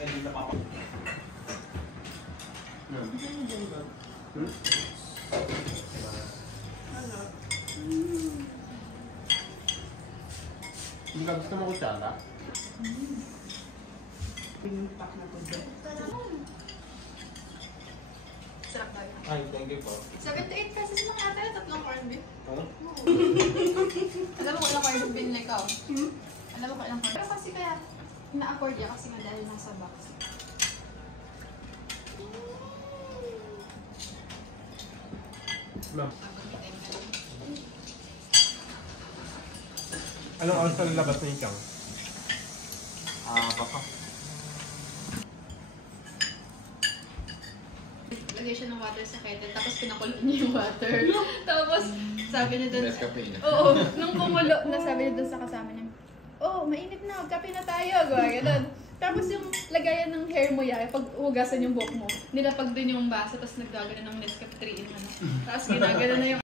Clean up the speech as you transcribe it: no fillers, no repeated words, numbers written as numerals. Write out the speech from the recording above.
Ay, hindi na papa. Hindi ka gusto mo kutsara? Pinupak na to. Sarap tayo. Ay, thank you po. 78 pesos lang ata yung tatlong corned beef. Ano? Alam mo kung ilang corned beef binili ko? Alam mo kung ilang corned beef? Pero kasi kaya na-afford niya kasi nga dahil nasa box. Ma'am. Anong oras na lalabas na yung chang? Baka. Lagay siya ng water sa kettle, tapos pinakulo niya yung water. Tapos sabi niya dun, oo, nung kumulo na sabi niya dun sa kasama niya, oh, mainit na, kape na tayo, gano'n. Tapos yung lagayan ng hair mo yan, pag hugasan yung buhok mo, nilapag din yung baso, tapos naggagano ng Nescafe 3 in 1. Tapos ginagano na yung